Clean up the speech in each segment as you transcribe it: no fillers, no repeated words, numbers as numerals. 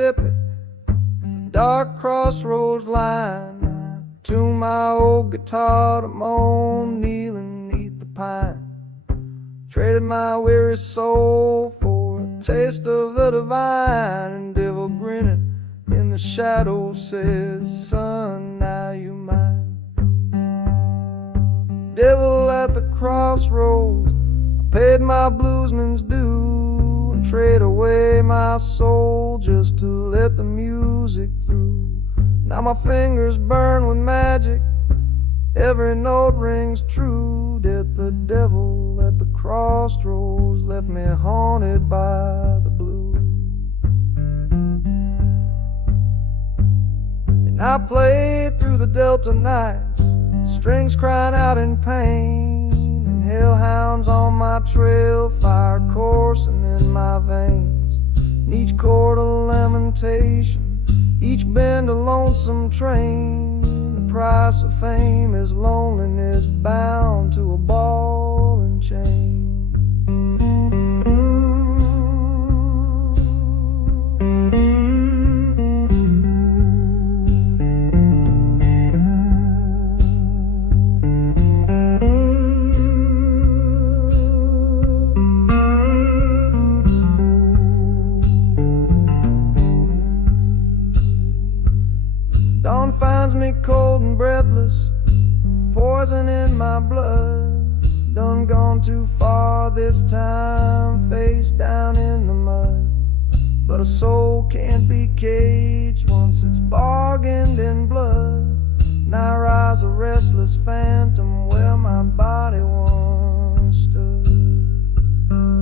Mississippi, dark crossroads line. I tune my old guitar to moan, kneeling neath the pine. Traded my weary soul for a taste of the divine, and devil grinning in the shadows says, son, now you mine. Devil at the crossroads, I paid my bluesman's due and trade away my soul just to let the music through. Now my fingers burn with magic, every note rings true. That the devil at the crossroads left me haunted by the blue. And I played through the Delta nights, strings crying out in pain, and hellhounds on my trail, fire coursing in my veins. And each chord a lamentation, each bend a lonesome train. The price of fame is loneliness, bound to a ball and chain. Dawn finds me cold and breathless, poison in my blood. Done gone too far this time, face down in the mud. But a soul can't be caged once it's bargained in blood. And I rise a restless phantom where my body once stood.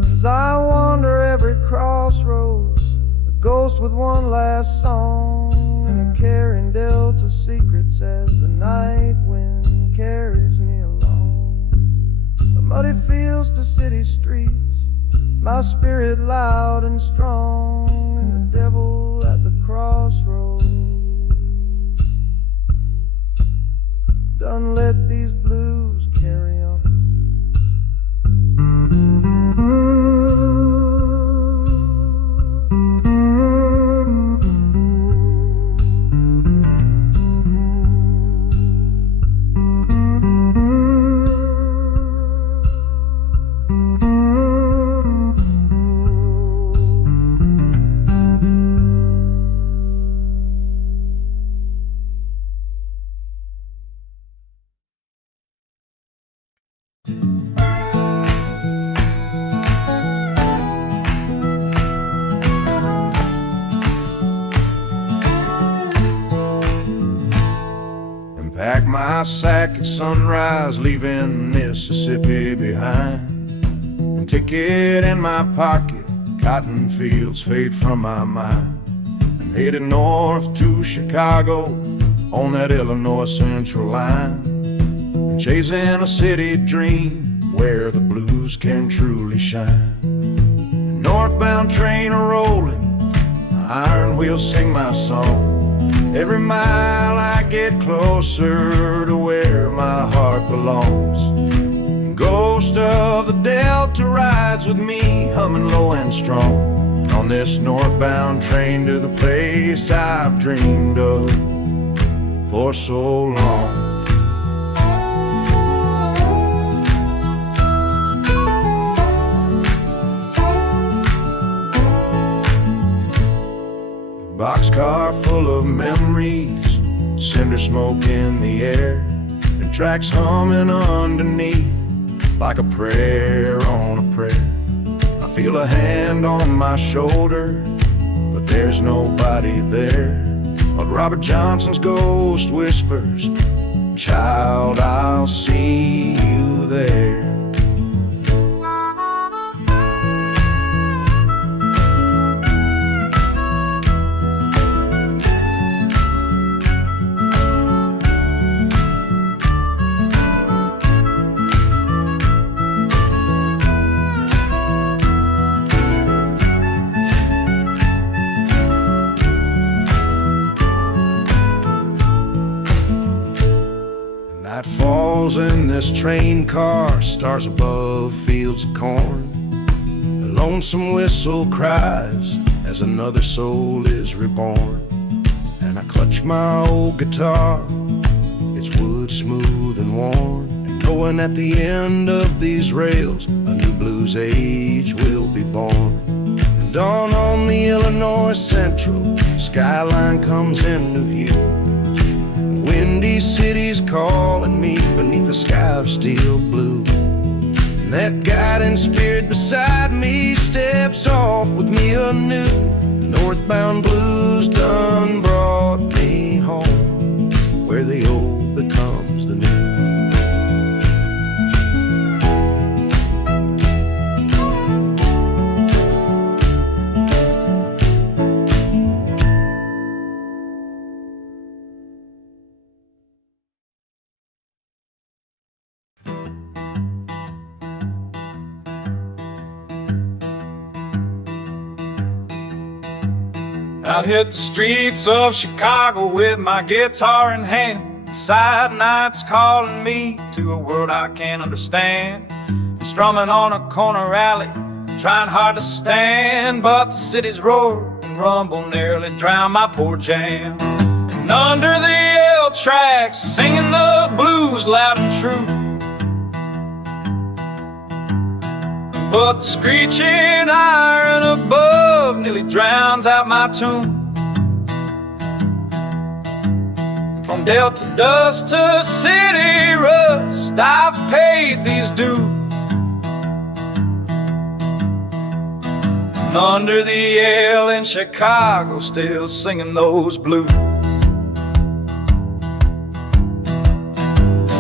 As I wander every crossroads, a ghost with one last song, and a carrying Delta secrets as the night wind carries me along. From muddy fields to city streets, my spirit loud and strong, and the devil at the crossroads done let these blues carry on. Pack my sack at sunrise, leaving Mississippi behind. And ticket in my pocket, cotton fields fade from my mind. I'm headed north to Chicago on that Illinois Central line. I'm chasing a city dream where the blues can truly shine. The northbound train a-rolling, iron wheels sing my song. Every mile I get closer to where my heart belongs. The ghost of the Delta rides with me, humming low and strong, on this northbound train to the place I've dreamed of for so long. Boxcar full of memories, cinder smoke in the air, and tracks humming underneath like a prayer on a prayer. I feel a hand on my shoulder, but there's nobody there. But Robert Johnson's ghost whispers, child, I'll see you there. Night falls in this train car, stars above fields of corn. A lonesome whistle cries as another soul is reborn. And I clutch my old guitar, it's wood smooth and worn, and knowing at the end of these rails a new blues age will be born. And on the Illinois Central skyline comes into view, windy cities calling me beneath the sky of steel blue. And that guiding spirit beside me steps off with me anew. Northbound blues done brought me home, where the old becomes the new. I'd hit the streets of Chicago with my guitar in hand, sad nights calling me to a world I can't understand. Strumming on a corner alley, trying hard to stand, but the city's roar and rumble nearly drowned my poor jam. And under the L tracks, singing the blues loud and true, but the screeching iron above nearly drowns out my tune. From Delta dust to city rust, I've paid these dues. And under the L in Chicago, still singing those blues.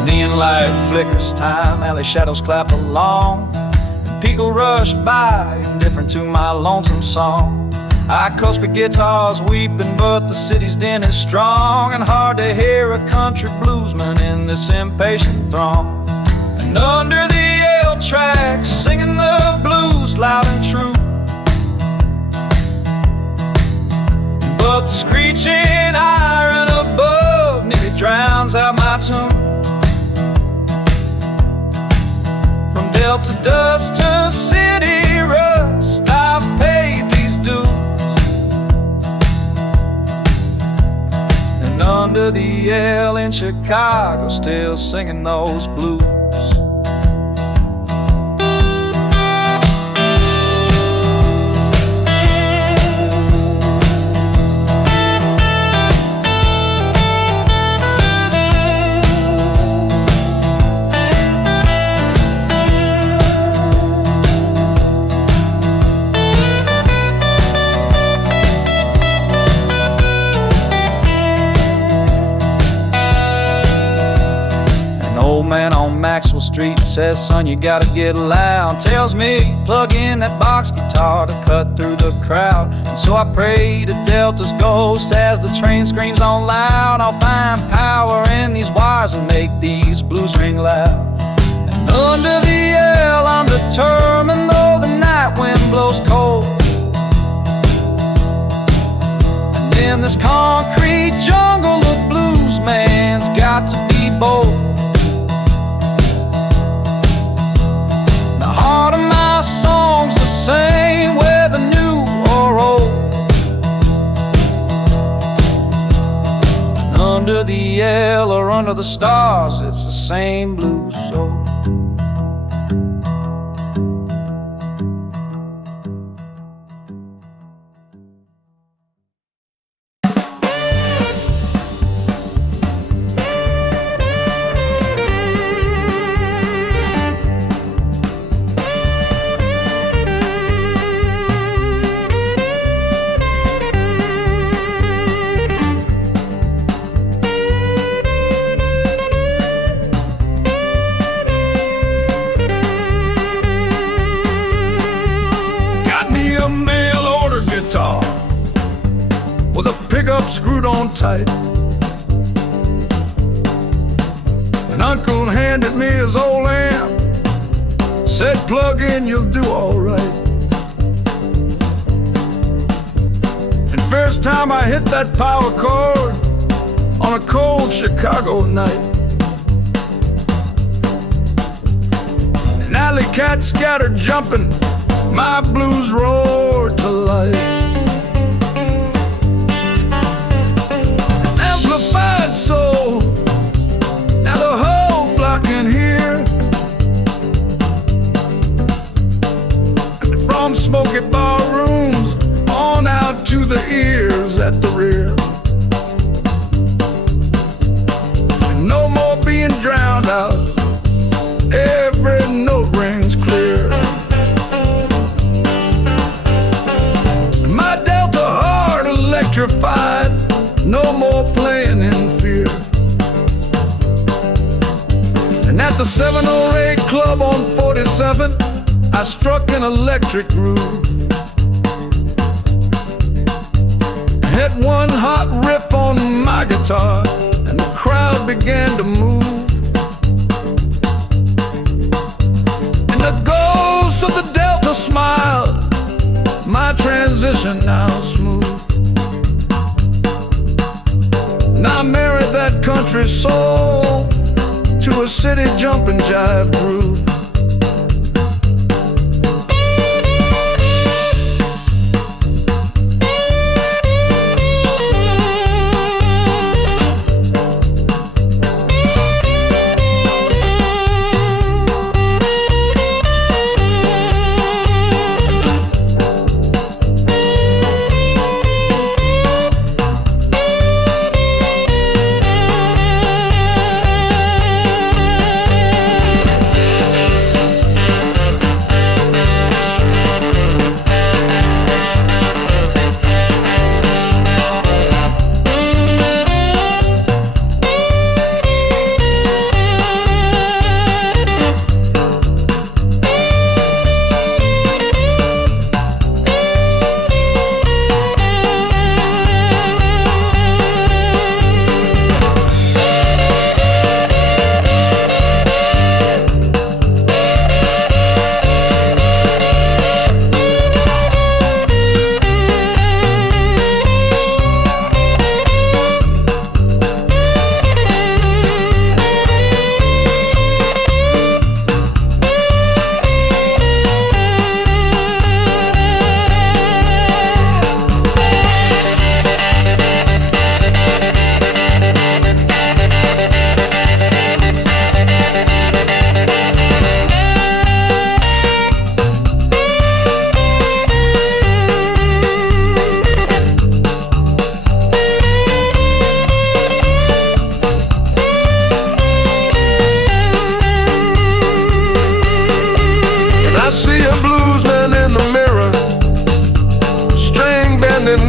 Neon light flickers, time alley shadows clap along. People rush by, indifferent to my lonesome song. I coast with guitars weeping, but the city's din is strong, and hard to hear a country bluesman in this impatient throng. And under the L tracks, singing the blues loud and true, but the screeching iron above nearly drowns out my tune. From Delta dust to city rust, I've paid these dues. And under the L in Chicago, still singing those blues. Man on Maxwell Street says, son, you gotta get loud. Tells me, plug in that box guitar to cut through the crowd. And so I pray to Delta's ghost as the train screams on loud. I'll find power in these wires and make these blues ring loud. And under the L I'm determined, though the night wind blows cold. And in this concrete jungle of blues, man's got to be bold. Part of my song's the same, whether new or old. Under the L or under the stars, it's the same blues soul. With a pickup screwed on tight. An uncle handed me his old amp, said plug in, you'll do alright. And first time I hit that power chord on a cold Chicago night, an alley cat scattered jumping, my blues roared to life. from smoky bar rooms on out to the ears at the rear. And no more being drowned out, every note rings clear. My Delta heart electrified, no more playing in fear. And at the 708 Club on 47, I struck an electric groove. Hit one hot riff on my guitar, and the crowd began to move. And the ghost of the Delta smiled, my transition now smooth. And I married that country soul to a city jumping jive groove.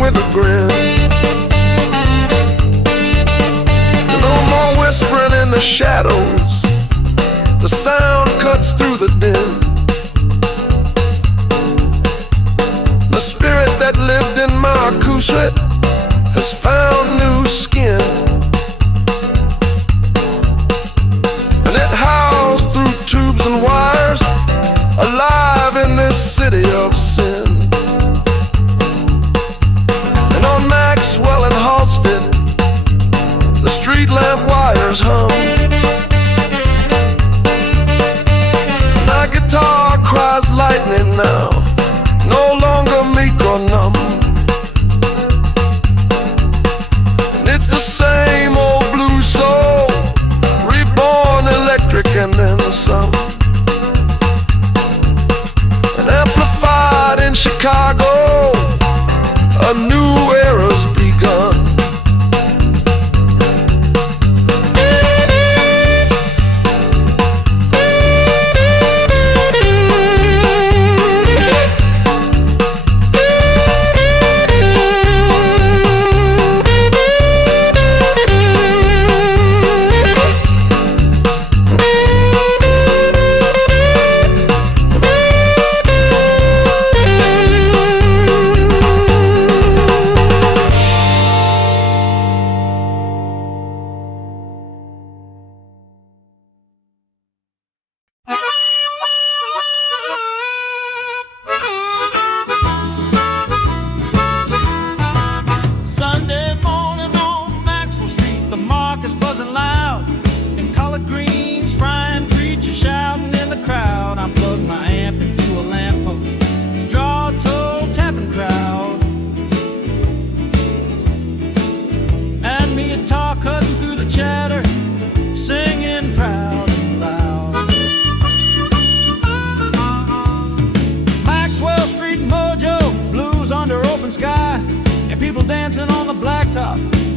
With a grin. No more whispering in the shadows, the sound cuts through the din. The spirit that lived in my acoustic has found new skin, and it howls through tubes and wires, alive in this city of sin. And on Maxwell and Halsted, the street lamp wires hum. My guitar cries lightning now, no longer meek or numb. And it's the same old blue soul, reborn, electric, and then some. And amplified in Chicago, a new era's begun.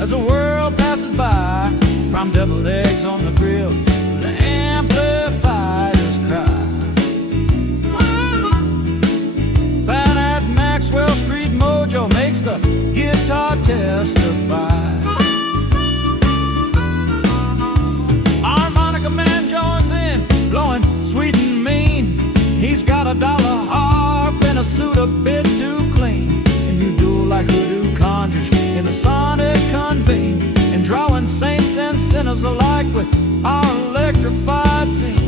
as the world passes by. From deviled eggs on the grill, the amplifiers cry. Down at Maxwell Street, mojo makes the guitar testify. Harmonica man joins in, blowing sweet and mean. He's got a dollar harp and a suit a bit too clean. And you do like hoodoo conjures in the sonic convene, and drawing saints and sinners alike with our electrified scene.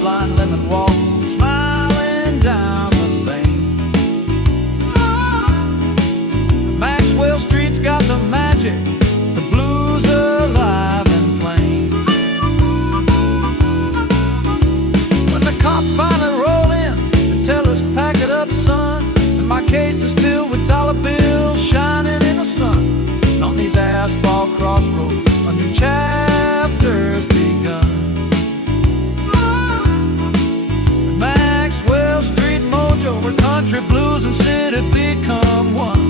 Blind lemon walk, smiling down the lane. Maxwell Street's got the magic, the blues alive and plain. When the cops finally roll in, they tell us pack it up, son, and my case is filled with dollar bills shining in the sun. And on these asphalt crossroads, a new chapter's begun. Maxwell Street mojo, where country blues and city become one.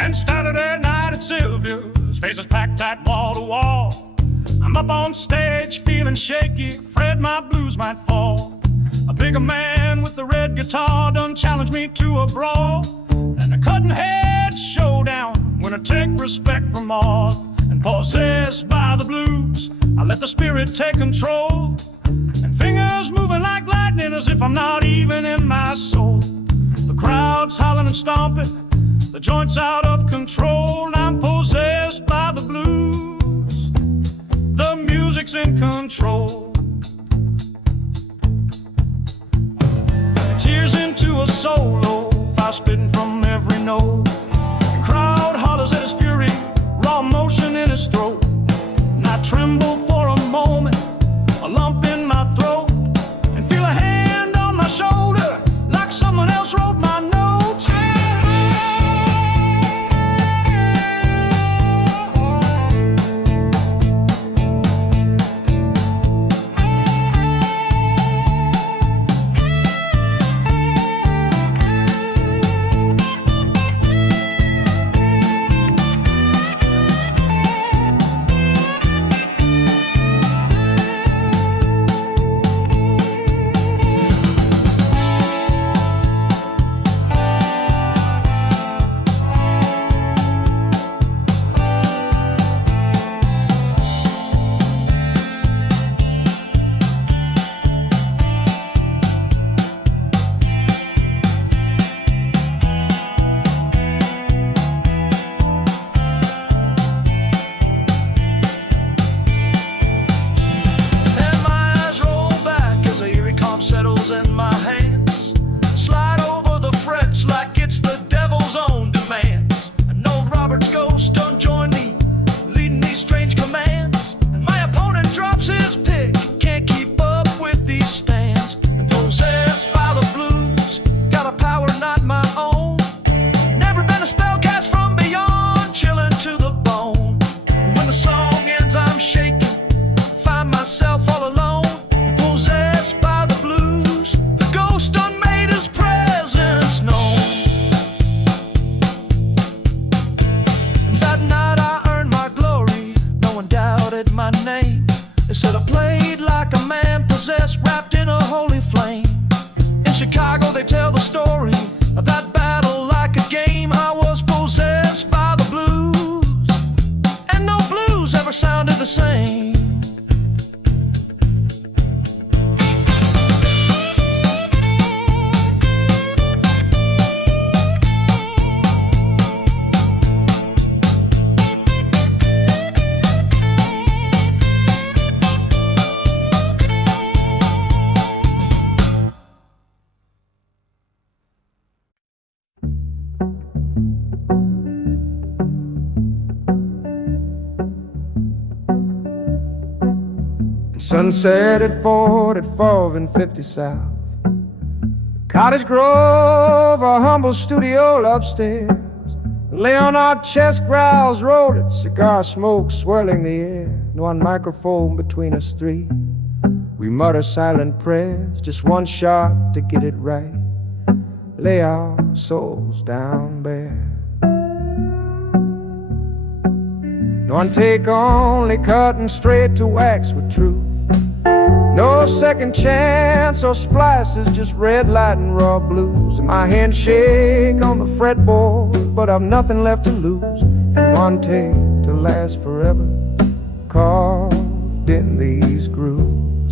And Saturday night at Sylvia's, faces packed tight wall to wall. I'm up on stage feeling shaky, afraid my blues might fall. A bigger man with the red guitar done challenged me to a brawl, and a cutting head showdown when I take respect from all. And possessed by the blues, I let the spirit take control, and fingers moving like lightning as if I'm not even in my soul. The crowd's howling and stomping, the joint's out of control, and I'm possessed by the blues. The music's in control. Tears into a solo, fire spitting from every note. The crowd hollers at his fury, raw motion in his throat. And I tremble for a moment, a lump in my throat, and feel a hand on my shoulder, like someone else wrote my notes. same. Sunset at Ford at 4 and 50 South. Cottage Grove, a humble studio upstairs. Lay on our chest, growls roll it, cigar smoke swirling the air. One microphone between us three. We mutter silent prayers, just one shot to get it right. Lay our souls down bare. One take only, cutting straight to wax with truth. No second chance or splices, just red light and raw blues. And my hands shake on the fretboard, but I've nothing left to lose. And one take to last forever, carved in these grooves.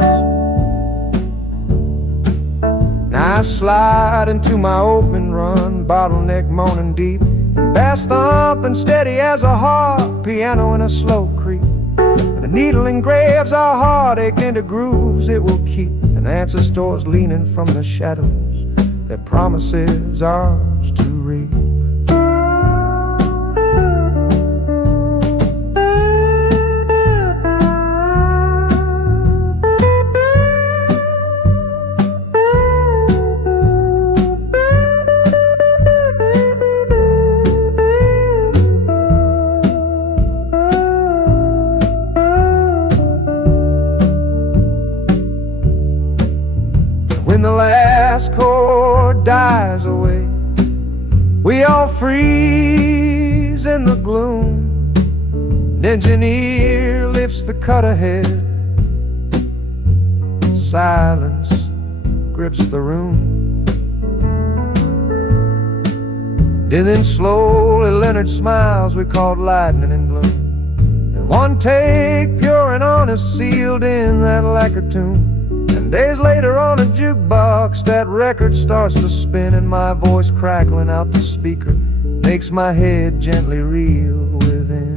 Now I slide into my open run, bottleneck moaning deep, bass thumping steady as a harp, piano in a slow creep. The needle engraves our heartache into grooves it will keep. An answer store's leaning from the shadows that promises ours to reap. When the last chord dies away, we all freeze in the gloom. An engineer lifts the cut ahead. Silence grips the room. And then slowly Leonard smiles, we called lightning and bloom. And one take, pure and honest, sealed in that lacquer tomb. And days later on a jukebox, that record starts to spin, and my voice crackling out the speaker makes my head gently reel within.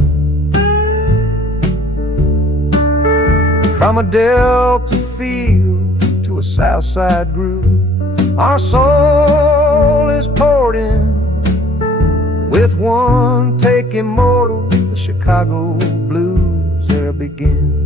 From a delta field to a south side groove, our soul is poured in. With one take immortal, the Chicago blues era begins.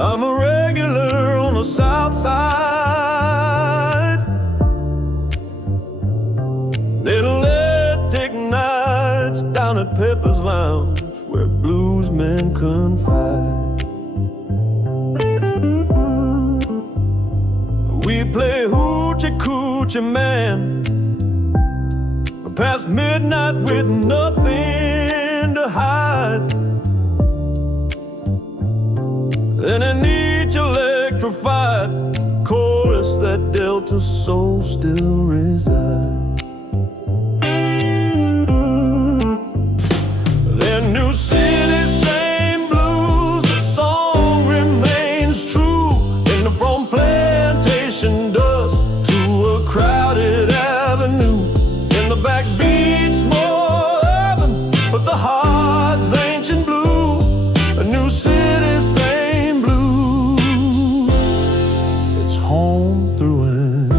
I'm a regular on the south side. Little hectic nights down at Pepper's Lounge, where bluesmen confide. We play hoochie coochie man past midnight with nothing to hide. And in each electrified chorus, that Delta soul still resides. Their new city, same blues, the song remains true. And from plantation dust to a crowded avenue, in the backbeats more urban, but the heart's ancient blue. A new city, same home through and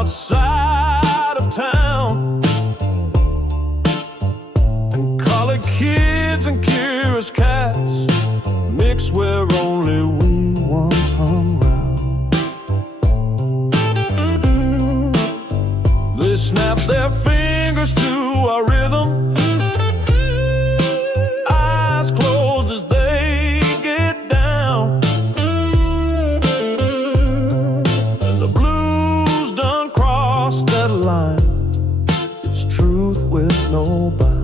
outside of town, and colored kids and curious cats mix where only we once hung round. They snap their fingers to our rhythm, eyes closed as they get down. And the blues done crossed that line. It's truth with no bounds.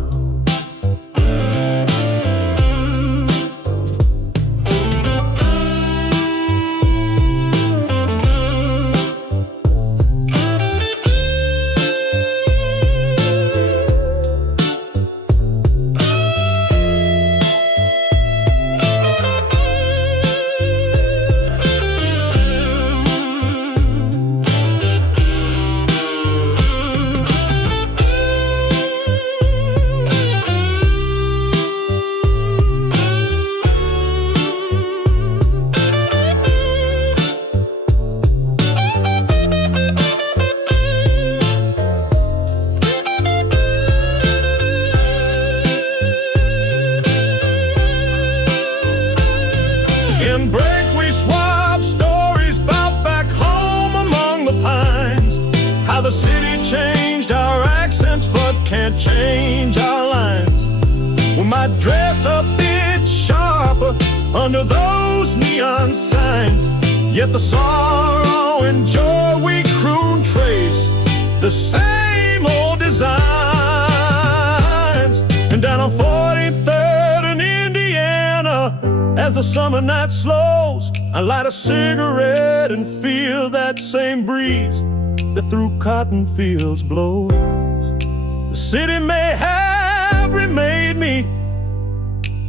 In break we swap stories about back home among the pines, how the city changed our accents but can't change our lines. We might dress a bit sharper under those neon signs, yet the sorrow and joy we croon trace the same old designs. And down on 43rd in Indiana, as the summer night slows, I light a cigarette and feel that same breeze that through cotton fields blows. The city may have remade me,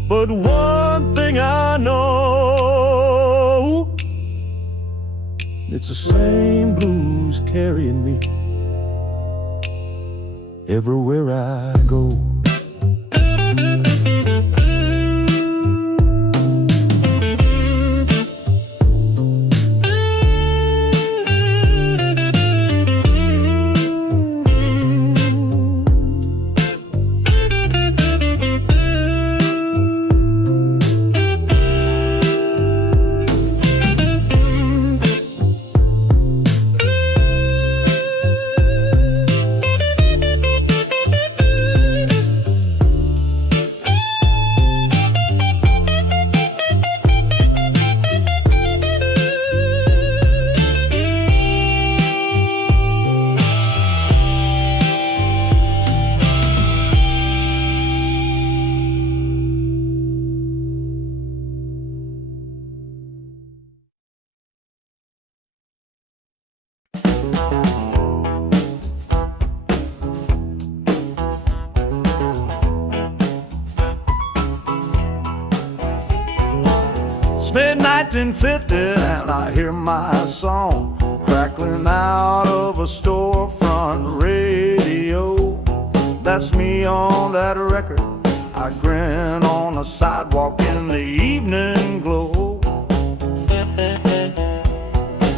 but one thing I know, it's the same blues carrying me everywhere I go. It's mid-1950 and I hear my song crackling out of a storefront radio. That's me on that record. I grin on the sidewalk in the evening glow.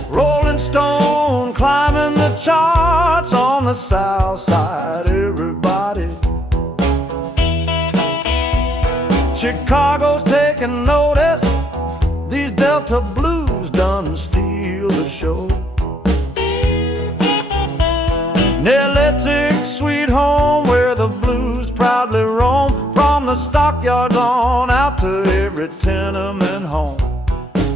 Rolling Stone climbing the charts on the south side, everybody. Chicago's taking notice, these Delta blues done steal the show. Neolithic sweet home where the blues proudly roam, from the stockyards on out to every tenement home.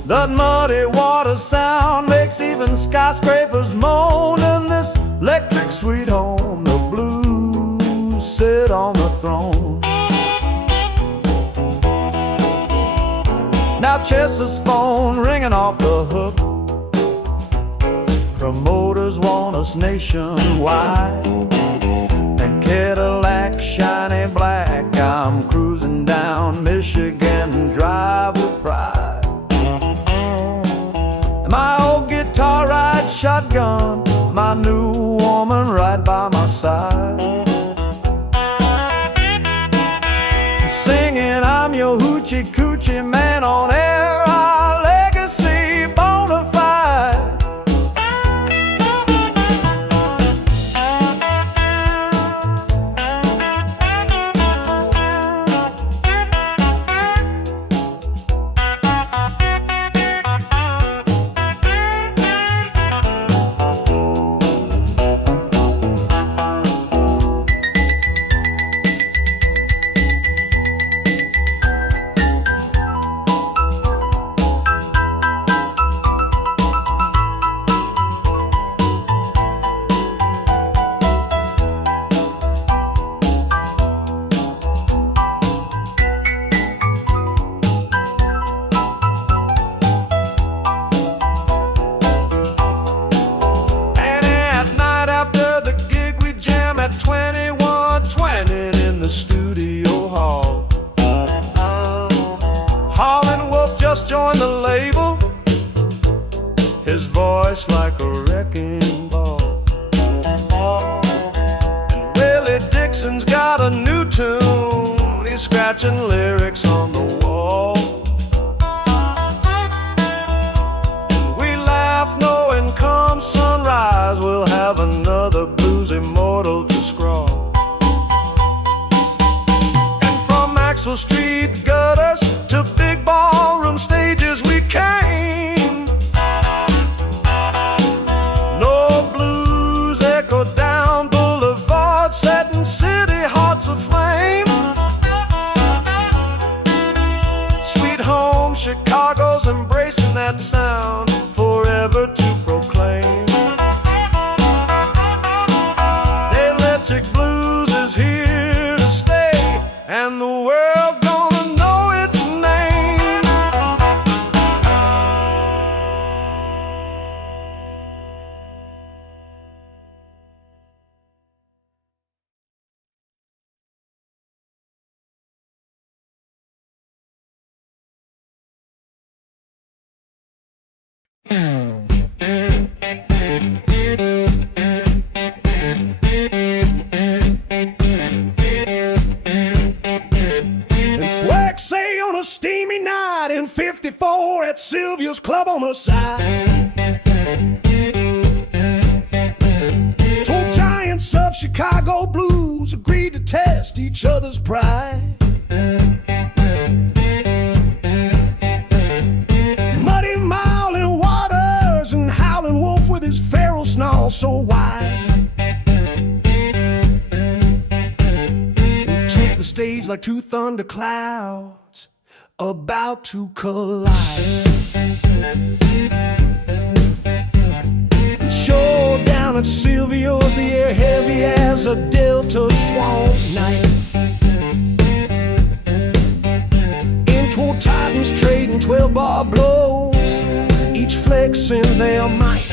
That muddy water sound makes even skyscrapers moan. In this electric sweet home, the blues sit on the throne. Now Chess's phone ringing off the hook. Promoters want us nationwide. And Cadillac shiny black, I'm cruising down Michigan Drive with pride. My old guitar ride shotgun, my new woman right by my side. Singing I'm your hoochie coochie man on air, our legacy bona fide. voice like a wrecking ball. And Willie Dixon's got a new tune, he's scratching lyrics on the wall. And we laugh knowing come sunrise we'll have another blues immortal to scrawl. And from Maxwell Street gutters to big ballroom stages we came. No blues echo down boulevards, setting city hearts aflame. Sweet home Chicago's embracing that sound, forever to proclaim. Electric blues is here to stay, and the world gonna know its name. And flex say on a steamy night in 54 at Sylvia's Club on the side. Two giants of Chicago blues agreed to test each other's pride. Muddy Mile in Waters and Howlin' Wolf with his feral snarl so wide. Took the stage like two thunderclouds about to collide. Showdown at Silvio's, the air heavy as a Delta swamp night. Into Titans trading 12-bar blows, each flexing their might.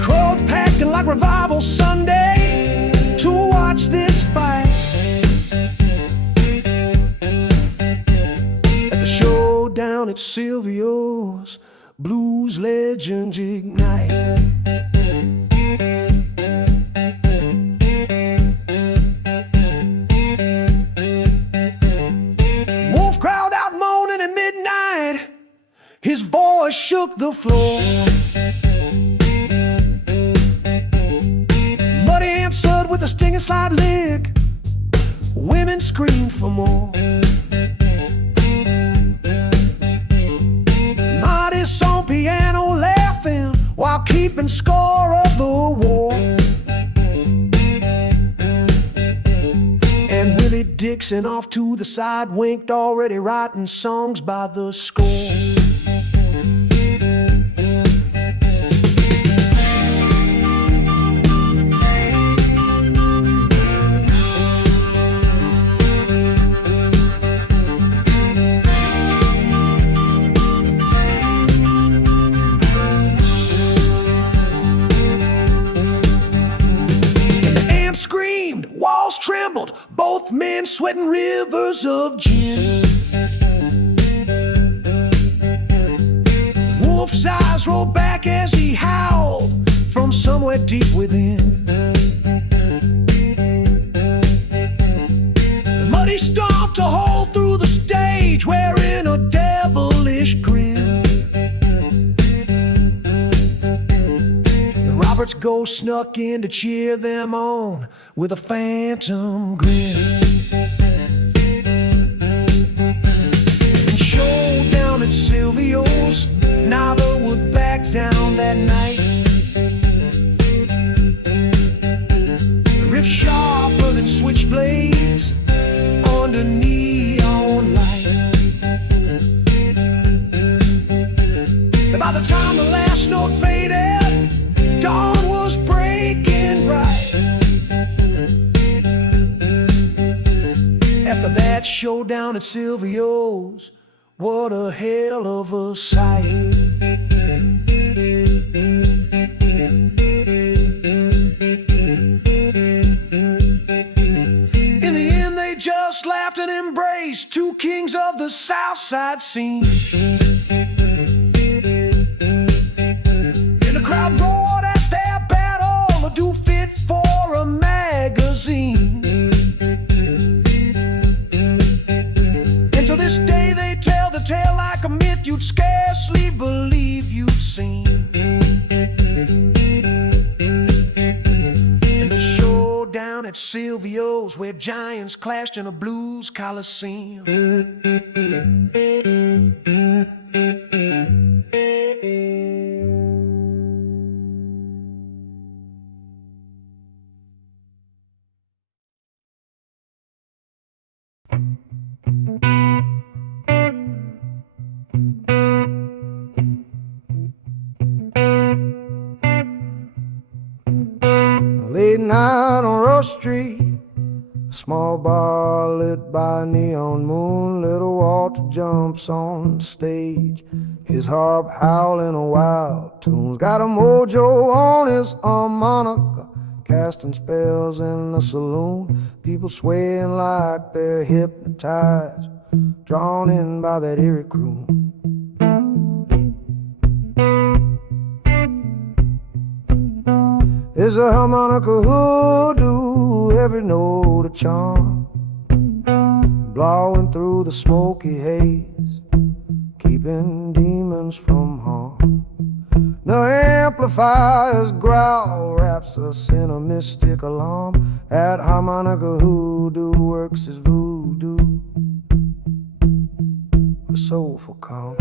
Crowd packed in like Revival Sunday to watch this fight. At the showdown at Silvio's, blues legends ignite. Wolf crowd out moaning at midnight, his voice shook the floor. Muddy answered with a stinging slide lick, women screamed for more. Mighty's on piano laughing while keeping score of the war. And Willie Dixon off to the side winked, already writing songs by the score. Walls trembled, both men sweating rivers of gin. Wolf's eyes rolled back as he howled from somewhere deep within. Muddy stomped a hole through the stage, wearing a devilish grin. The Roberts ghost snuck in to cheer them on with a phantom grin. And showdown at Silvio's, neither would back down that night. The riff sharper than switchblades under neon light. And by the time the last note faded, dawn was breaking bright. After that showdown at Silvio's, what a hell of a sight. In the end they just laughed and embraced, two kings of the South Side scene. Silvio's where giants clashed in a blues coliseum. Late night on Rush Street, a small bar lit by a neon moon. Little Walter jumps on stage, his harp howling a wild tune. Got a mojo on his harmonica, casting spells in the saloon. People swaying like they're hypnotized, drawn in by that eerie croon. It's a harmonica hoodoo, every note a charm, blowing through the smoky haze, keeping demons from harm. The amplifier's growl wraps us in a mystic alarm. That harmonica hoodoo works as voodoo, a soulful calm.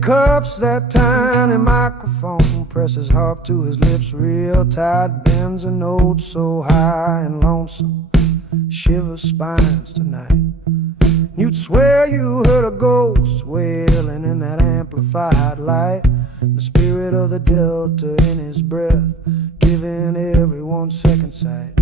Cups that tiny microphone, presses harp to his lips real tight, bends a note so high and lonesome, shivers spines tonight. You'd swear you heard a ghost wailing in that amplified light. The spirit of the delta in his breath, giving everyone second sight.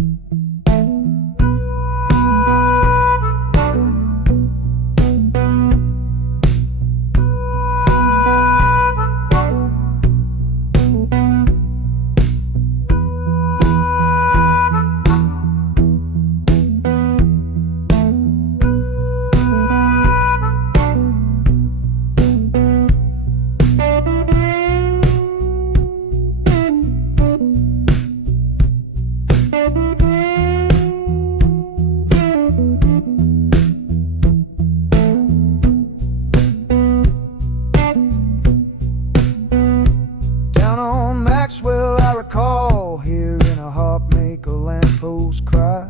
Maxwell, I recall hearing a harp make a lamppost cry.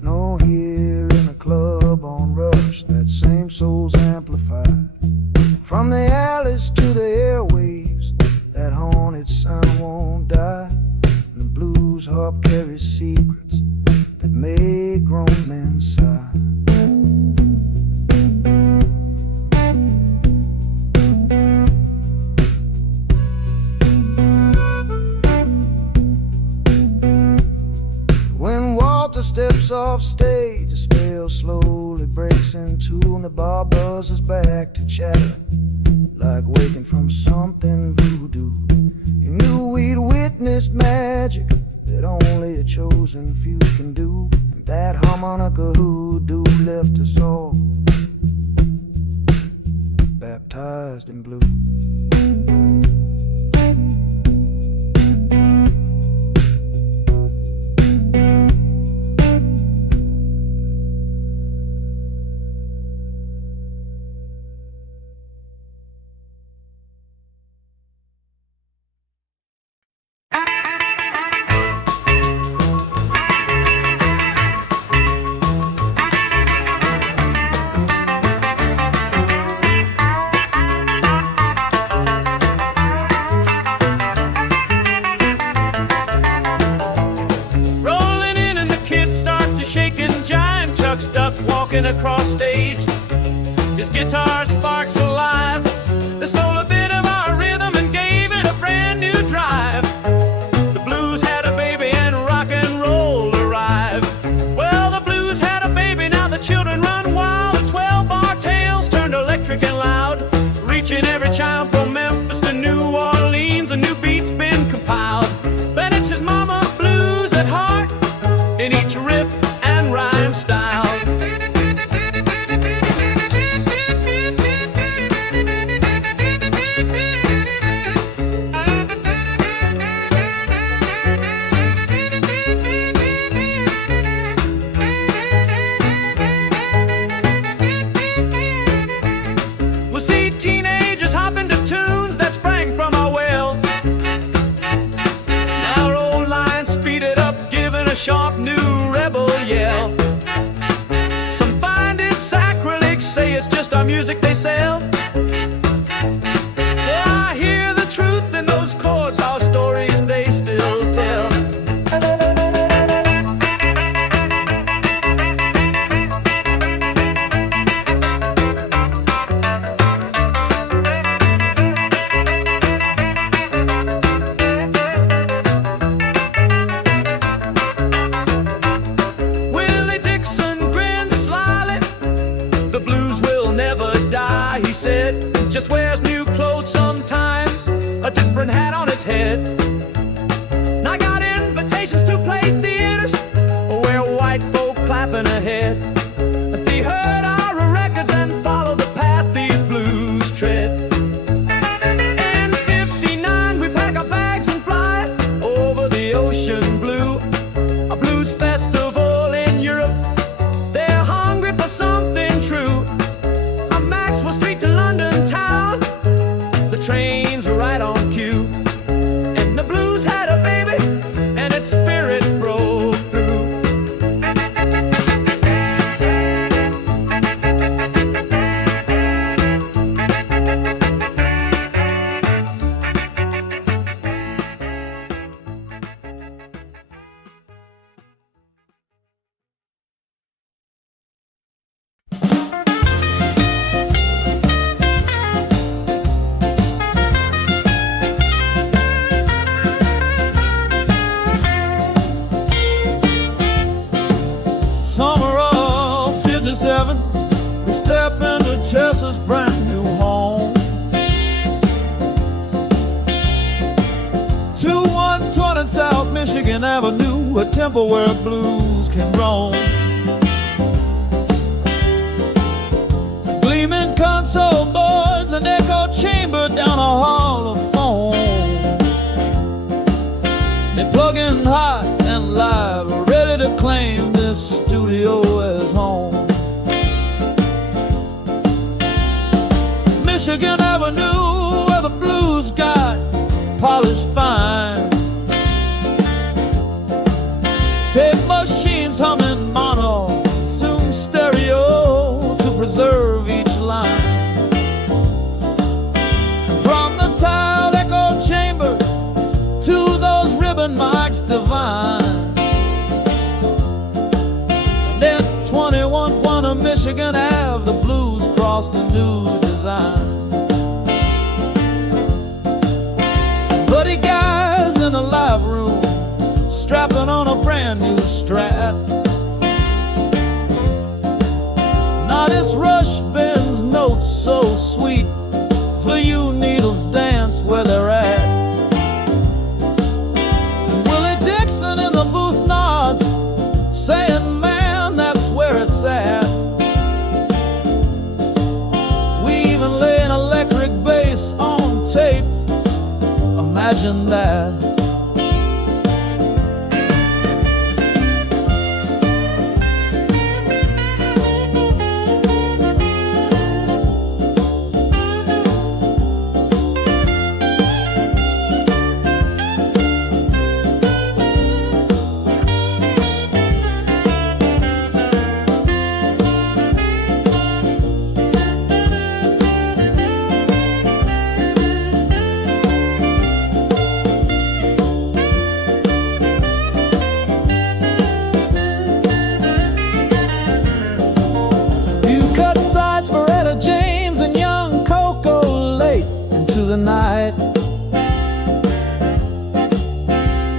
No, here in a club on Rush, that same soul's amplified. From the alleys to the airwaves, that haunted sound won't die. And the blues harp carries secrets that make grown men sigh. Steps off stage, a spell slowly breaks in tune. The bar buzzes back to chatter, like waking from something voodoo. You knew we'd witnessed magic that only a chosen few can do. And that harmonica hoodoo left us all baptized in blue. Across stage, his guitar sparks alive. They stole a bit of our rhythm and gave it a brand new drive. The blues had a baby and rock and roll arrived. Well, the blues had a baby, now the children run wild. The 12-bar tales turned electric and loud, reaching every child from Memphis to New Orleans. A new beat's been compiled, but it's his mama blues at heart in each riff and rhyme style. a sharp new rebel yell. Some find it sacrilege, say it's just our music they sell. Yeah, I hear the truth in those chords, our stories they still tell. Just wears new clothes sometimes, a different hat on its head. And I got invitations to play theaters where white folk clapping ahead. They heard our records and follow the path these blues tread. In '59 we pack our bags and fly over the ocean blue. A blues festival in Europe, they're hungry for something true. On Maxwell Street to London town, the trains were right on cue. And the blues had a baby, and its spirit broke through. Summer of '57, we step into Chester's brand new home. 2120 South Michigan Avenue, a temple where blues can roam. Gleaming console boards, an echo chamber down a hall of foam. They plug in hot and live, ready to claim this studio as home. Michigan Avenue, where the blues got polished fine. Tape machines humming mono, zoom stereo to preserve each line. From the tiled echo chamber to those ribbon mics divine. And at 2110 Michigan Ave, the blues crossed a new design. Buddy guys in the live room, strapping on a brand new Strat. Now this rush bends notes so sweet, for you needles dance where they're at. And Willie Dixon in the booth nods, saying, man, that's where it's at. We even lay an electric bass on tape, imagine that. The night,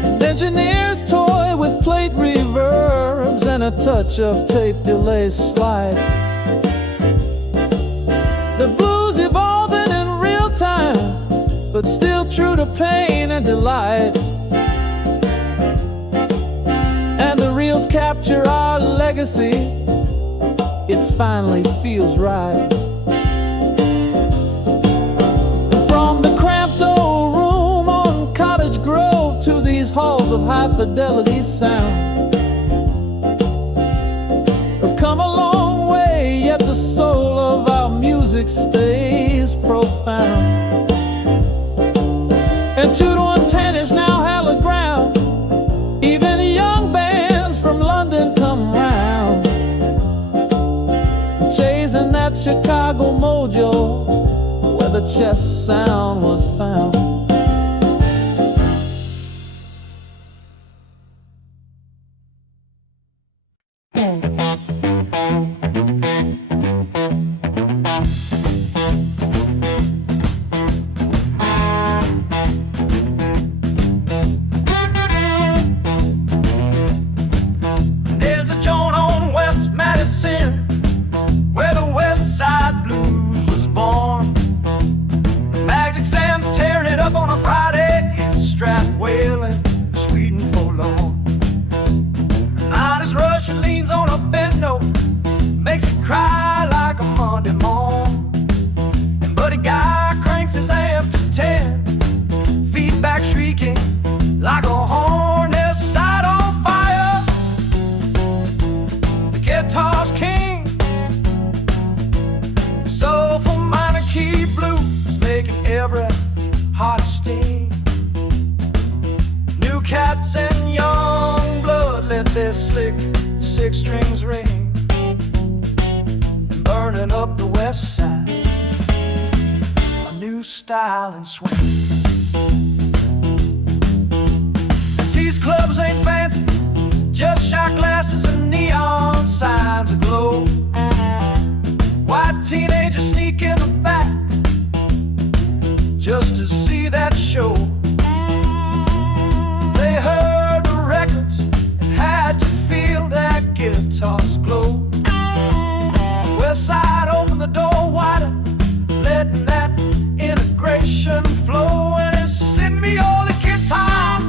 an engineer's toy with plate reverbs and a touch of tape delay slide. The blues evolving in real time, but still true to pain and delight. And the reels capture our legacy, it finally feels right. Halls of high fidelity sound have come a long way, yet the soul of our music stays profound. And 2 to 110 is now hallowed ground. Even young bands Chicago mojo, where the chest sound was found. There's a joint on West Madison where the West Side Blues was born. Mag's exams tearing it up on a Friday, his strap wailing, sweet and forlorn. Night is rushing, leans on a bent note, makes it cry like a Monday morn. And Buddy Guy cranks his amp to 10, feedback shrieking like a horn. There's side on fire, the guitar's king. Soulful minor key blues making every heart sting. New cats and young blood let their slick six strings ring, and burning up the west side, a new style and swing. These clubs ain't fancy, just shot glasses and neon signs aglow. White teenagers sneak in the back just to see that show. They heard the records and had to feel that guitar's glow. West Side opened the door wider, letting that integration flow. And it's send me all the guitar.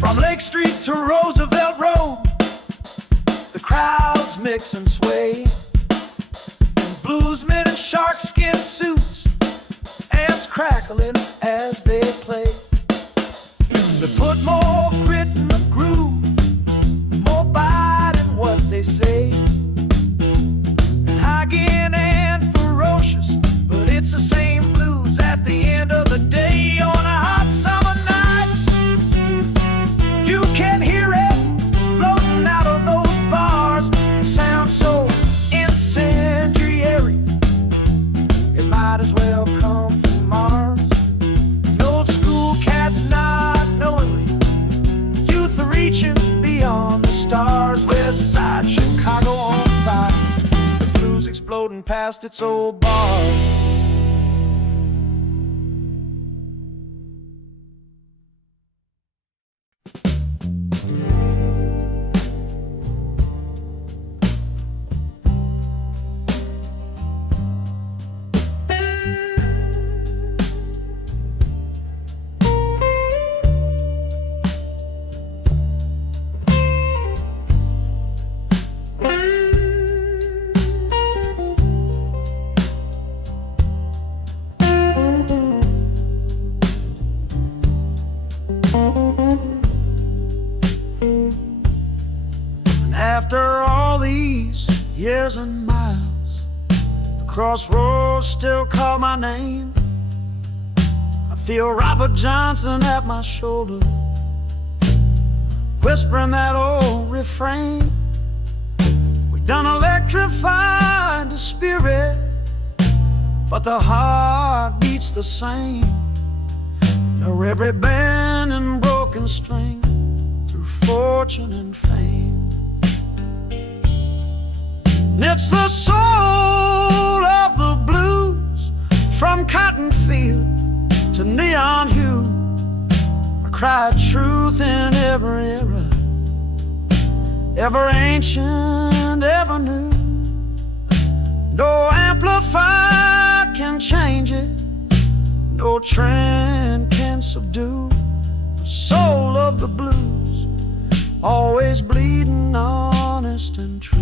From Lake Street to Roosevelt Road, the crowds mix and sway. And bluesmen in shark skin suits, amps crackling as they play. They put more grit in the groove, more bite in what they say. High gain and ferocious, but it's the same blues at the end of the day. On a hot summer night, you can hear it floating out of those bars. It sounds so incendiary, it might as well come from Mars. The old school cats nod knowingly, youth are reaching beyond the stars. West Side, Chicago on fire, the blues exploding past its old bars. After all these years and miles, the Crossroads still call my name. I feel Robert Johnson at my shoulder, whispering that old refrain. We done electrified the spirit, but the heart beats the same. Know every bend and broken string through fortune and fame. And it's the soul of the blues, from cotton field to neon hue. I cried truth in every era, ever ancient, ever new. No amplifier can change it, no trend can subdue the soul of the blues, always bleeding honest and true.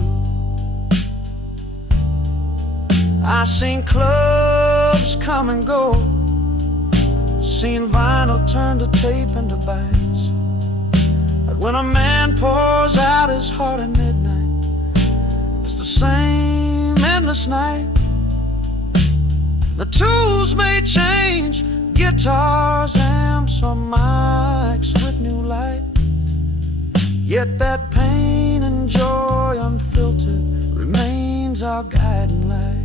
I seen clubs come and go, seen vinyl turn to tape into bags. But when a man pours out his heart at midnight, it's the same endless night. The tools may change, guitars, amps, or mics with new light, yet that pain and joy unfiltered remains our guiding light.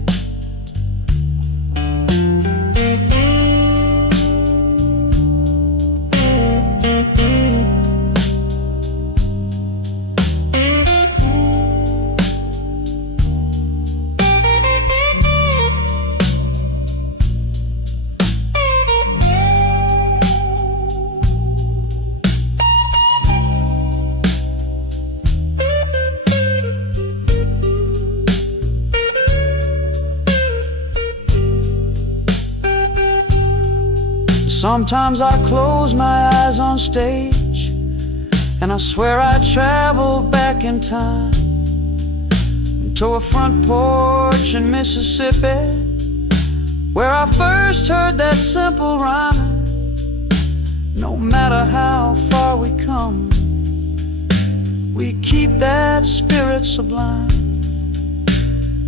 Sometimes I close my eyes on stage, and I swear I traveled back in time to a front porch in Mississippi, where I first heard that simple rhyming. No matter how far we come, we keep that spirit sublime,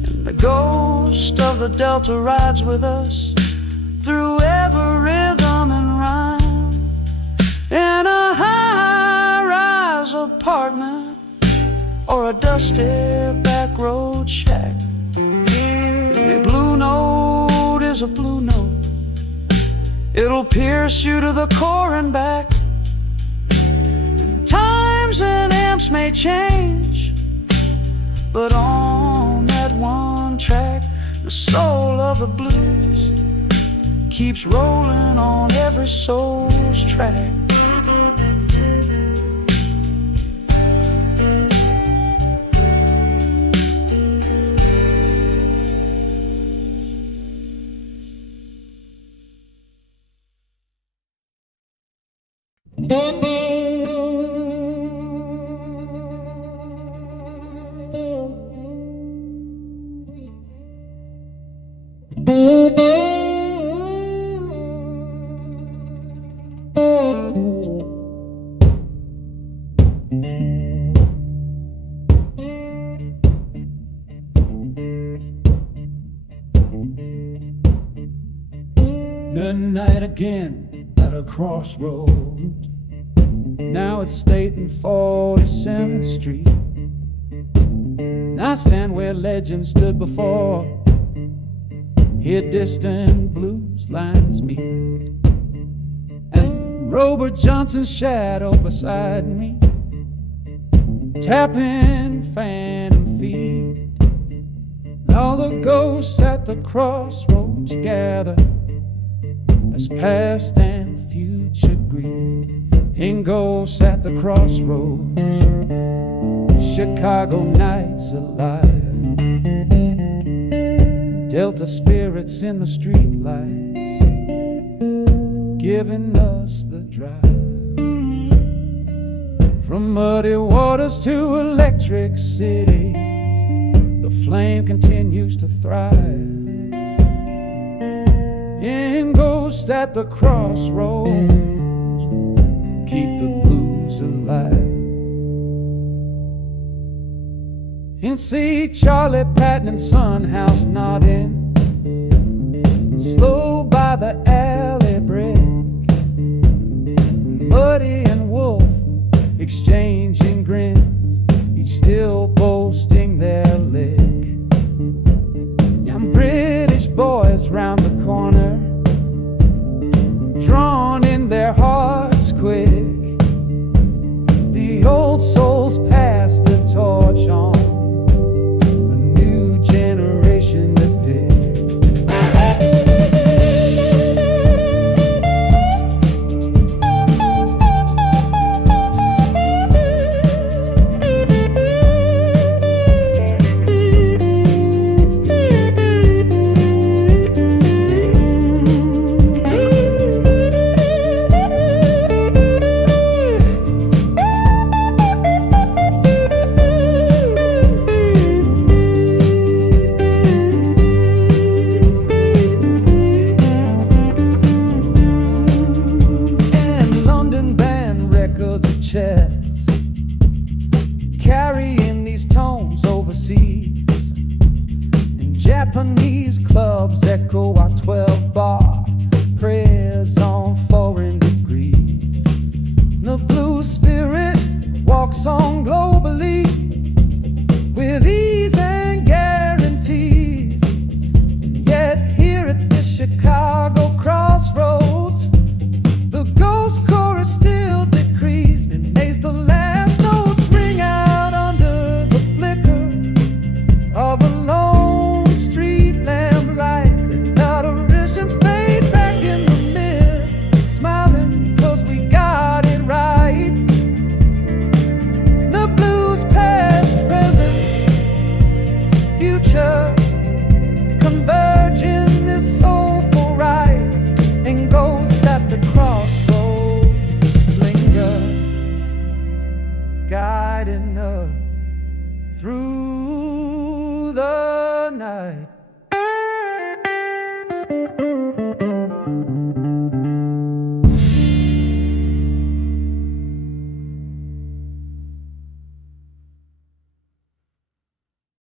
and the ghost of the Delta rides with us through every rhythm and rhyme. In a high-rise apartment or a dusty back road shack, a blue note is a blue note. It'll pierce you to the core and back. Times and amps may change, but on that one track, the soul of the blues keeps rolling on every soul's track. Another night again at a crossroads. Now it's State and 47th Street. And I stand where legends stood before, hear distant blues lines meet, and Robert Johnson's shadow beside me, tapping phantom feet. All the ghosts at the crossroads gather as past and future grief. In ghosts at the crossroads, Chicago nights alive, Delta spirits in the streetlights, giving us the drive. From muddy waters to electric cities, the flame continues to thrive. In ghosts at the crossroads, keep the blues alive. And see Charlie Patton and Son House nodding, slow by the alley brick, Muddy and Wolf exchanging grins, each still boasting their lick. Young British boys round the corner, drawn in their hearts quick. The old souls pass the torch on, a new generation to pick. Japanese clubs echo our 12 bar.